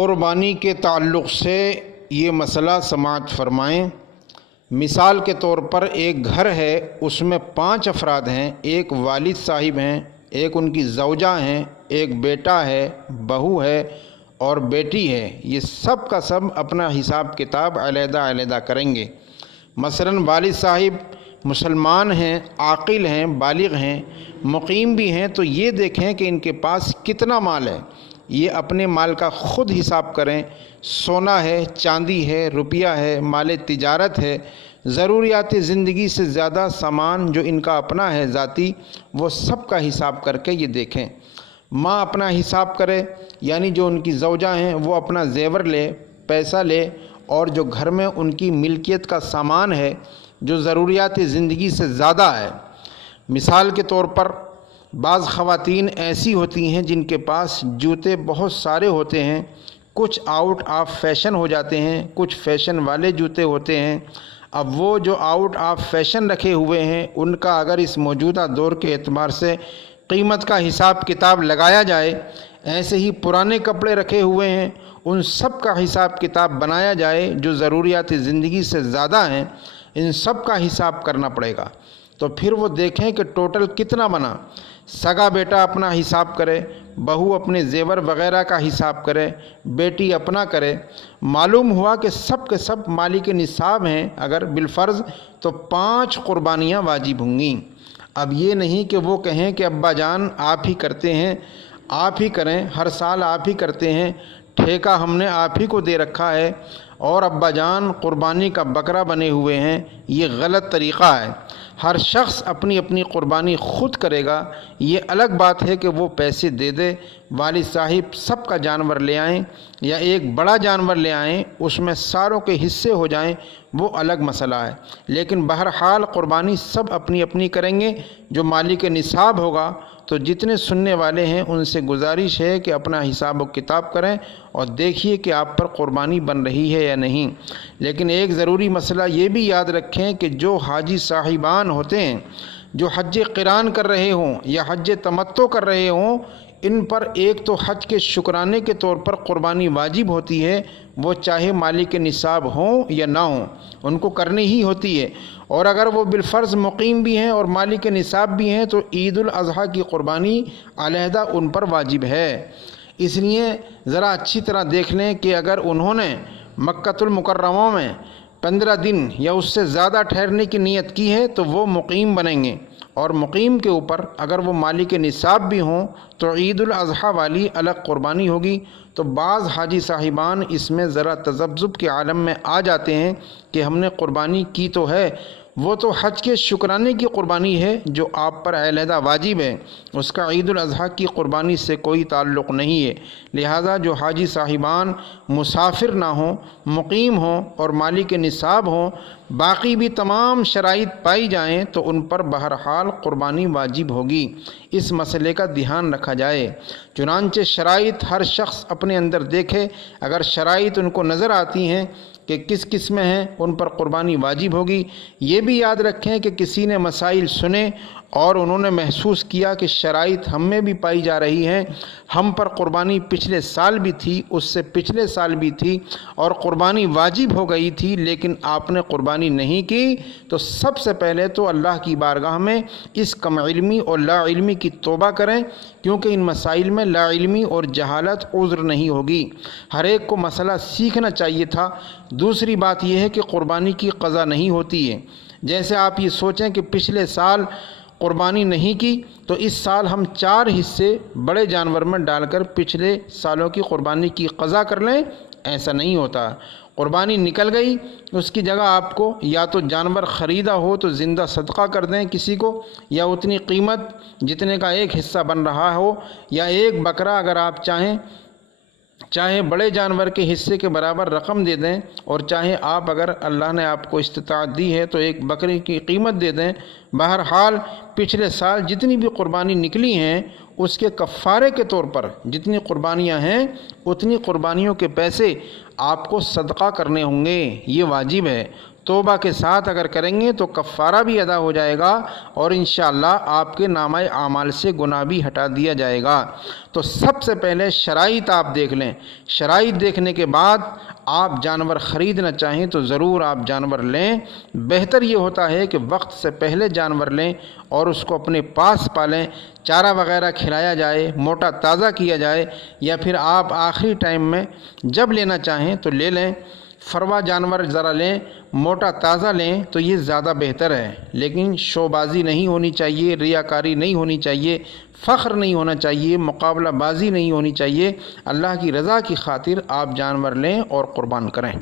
قربانی کے تعلق سے یہ مسئلہ سماعت فرمائیں۔ مثال کے طور پر ایک گھر ہے، اس میں 5 افراد ہیں، ایک والد صاحب ہیں، ایک ان کی زوجہ ہیں، ایک بیٹا ہے، بہو ہے اور بیٹی ہے۔ یہ سب کا سب اپنا حساب کتاب علیحدہ علیحدہ کریں گے۔ مثلا والد صاحب مسلمان ہیں، عاقل ہیں، بالغ ہیں، مقیم بھی ہیں، تو یہ دیکھیں کہ ان کے پاس کتنا مال ہے، یہ اپنے مال کا خود حساب کریں۔ سونا ہے، چاندی ہے، روپیہ ہے، مال تجارت ہے، ضروریات زندگی سے زیادہ سامان جو ان کا اپنا ہے ذاتی، وہ سب کا حساب کر کے یہ دیکھیں۔ ماں اپنا حساب کرے، یعنی جو ان کی زوجہ ہیں وہ اپنا زیور لے، پیسہ لے، اور جو گھر میں ان کی ملکیت کا سامان ہے جو ضروریات زندگی سے زیادہ ہے۔ مثال کے طور پر بعض خواتین ایسی ہوتی ہیں جن کے پاس جوتے بہت سارے ہوتے ہیں، کچھ آؤٹ آف فیشن ہو جاتے ہیں، کچھ فیشن والے جوتے ہوتے ہیں۔ اب وہ جو آؤٹ آف فیشن رکھے ہوئے ہیں ان کا اگر اس موجودہ دور کے اعتبار سے قیمت کا حساب کتاب لگایا جائے، ایسے ہی پرانے کپڑے رکھے ہوئے ہیں ان سب کا حساب کتاب بنایا جائے جو ضروریات زندگی سے زیادہ ہیں، ان سب کا حساب کرنا پڑے گا۔ تو پھر وہ دیکھیں کہ ٹوٹل کتنا بنا۔ سگا بیٹا اپنا حساب کرے، بہو اپنے زیور وغیرہ کا حساب کرے، بیٹی اپنا کرے۔ معلوم ہوا کہ سب کے سب مالک نصاب ہیں اگر بالفرض، تو 5 قربانیاں واجب ہوں گی۔ اب یہ نہیں کہ وہ کہیں کہ ابا جان آپ ہی کرتے ہیں، آپ ہی کریں، ہر سال آپ ہی کرتے ہیں، ٹھیکہ ہم نے آپ ہی کو دے رکھا ہے اور ابا جان قربانی کا بکرا بنے ہوئے ہیں۔ یہ غلط طریقہ ہے۔ ہر شخص اپنی اپنی قربانی خود کرے گا۔ یہ الگ بات ہے کہ وہ پیسے دے دے، والد صاحب سب کا جانور لے آئیں یا ایک بڑا جانور لے آئیں، اس میں ساروں کے حصے ہو جائیں، وہ الگ مسئلہ ہے۔ لیکن بہرحال قربانی سب اپنی اپنی کریں گے۔ جو مالک نصاب ہوگا، تو جتنے سننے والے ہیں ان سے گزارش ہے کہ اپنا حساب و کتاب کریں اور دیکھیے کہ آپ پر قربانی بن رہی ہے یا نہیں۔ لیکن ایک ضروری مسئلہ یہ بھی یاد رکھیں کہ جو حاجی صاحبان ہوتے ہیں جو حج قران کر رہے ہوں یا حج تمتع کر رہے ہوں، ان پر ایک تو حج کے شکرانے کے طور پر قربانی واجب ہوتی ہے، وہ چاہے مالک نصاب ہوں یا نہ ہوں، ان کو کرنی ہی ہوتی ہے۔ اور اگر وہ بالفرض مقیم بھی ہیں اور مالک نصاب بھی ہیں تو عید الاضحیٰ کی قربانی علیحدہ ان پر واجب ہے۔ اس لیے ذرا اچھی طرح دیکھ لیں کہ اگر انہوں نے مکۃ المکرمہ میں 15 دن یا اس سے زیادہ ٹھہرنے کی نیت کی ہے تو وہ مقیم بنیں گے، اور مقیم کے اوپر اگر وہ مالک نصاب بھی ہوں تو عید الاضحیٰ والی الگ قربانی ہوگی۔ تو بعض حاجی صاحبان اس میں ذرا تذبذب کے عالم میں آ جاتے ہیں کہ ہم نے قربانی کی تو ہے، وہ تو حج کے شکرانے کی قربانی ہے جو آپ پر علیحدہ واجب ہے، اس کا عید الاضحیٰ کی قربانی سے کوئی تعلق نہیں ہے۔ لہٰذا جو حاجی صاحبان مسافر نہ ہوں، مقیم ہوں اور مالک نصاب ہوں، باقی بھی تمام شرائط پائی جائیں تو ان پر بہرحال قربانی واجب ہوگی۔ اس مسئلے کا دھیان رکھا جائے۔ چنانچہ شرائط ہر شخص اپنے اندر دیکھے، اگر شرائط ان کو نظر آتی ہیں کہ کس قسم ہیں ان پر قربانی واجب ہوگی۔ یہ بھی یاد رکھیں کہ کسی نے مسائل سنے اور انہوں نے محسوس کیا کہ شرائط ہم میں بھی پائی جا رہی ہیں، ہم پر قربانی پچھلے سال بھی تھی، اس سے پچھلے سال بھی تھی اور قربانی واجب ہو گئی تھی لیکن آپ نے قربانی نہیں کی، تو سب سے پہلے تو اللہ کی بارگاہ میں اس کم علمی اور لا علمی کی توبہ کریں، کیونکہ ان مسائل میں لا علمی اور جہالت عذر نہیں ہوگی۔ ہر ایک کو مسئلہ سیکھنا چاہیے تھا۔ دوسری بات یہ ہے کہ قربانی کی قضا نہیں ہوتی ہے۔ جیسے آپ یہ سوچیں کہ پچھلے سال قربانی نہیں کی تو اس سال ہم 4 حصے بڑے جانور میں ڈال کر پچھلے سالوں کی قربانی کی قضا کر لیں، ایسا نہیں ہوتا۔ قربانی نکل گئی، اس کی جگہ آپ کو یا تو جانور خریدا ہو تو زندہ صدقہ کر دیں کسی کو، یا اتنی قیمت جتنے کا ایک حصہ بن رہا ہو، یا ایک بکرا اگر آپ چاہے بڑے جانور کے حصے کے برابر رقم دے دیں، اور چاہے آپ اگر اللہ نے آپ کو استطاعت دی ہے تو ایک بکری کی قیمت دے دیں۔ بہرحال پچھلے سال جتنی بھی قربانی نکلی ہیں اس کے کفارے کے طور پر جتنی قربانیاں ہیں اتنی قربانیوں کے پیسے آپ کو صدقہ کرنے ہوں گے، یہ واجب ہے۔ توبہ کے ساتھ اگر کریں گے تو کفارہ بھی ادا ہو جائے گا اور انشاءاللہ آپ کے نامہ اعمال سے گناہ بھی ہٹا دیا جائے گا۔ تو سب سے پہلے شرائط آپ دیکھ لیں، شرائط دیکھنے کے بعد آپ جانور خریدنا چاہیں تو ضرور آپ جانور لیں۔ بہتر یہ ہوتا ہے کہ وقت سے پہلے جانور لیں اور اس کو اپنے پاس پالیں، چارہ وغیرہ کھلایا جائے، موٹا تازہ کیا جائے، یا پھر آپ آخری ٹائم میں جب لینا چاہیں تو لے لیں۔ فروا جانور ذرا لیں، موٹا تازہ لیں تو یہ زیادہ بہتر ہے، لیکن شو بازی نہیں ہونی چاہیے، ریاکاری نہیں ہونی چاہیے، فخر نہیں ہونا چاہیے، مقابلہ بازی نہیں ہونی چاہیے۔ اللہ کی رضا کی خاطر آپ جانور لیں اور قربان کریں۔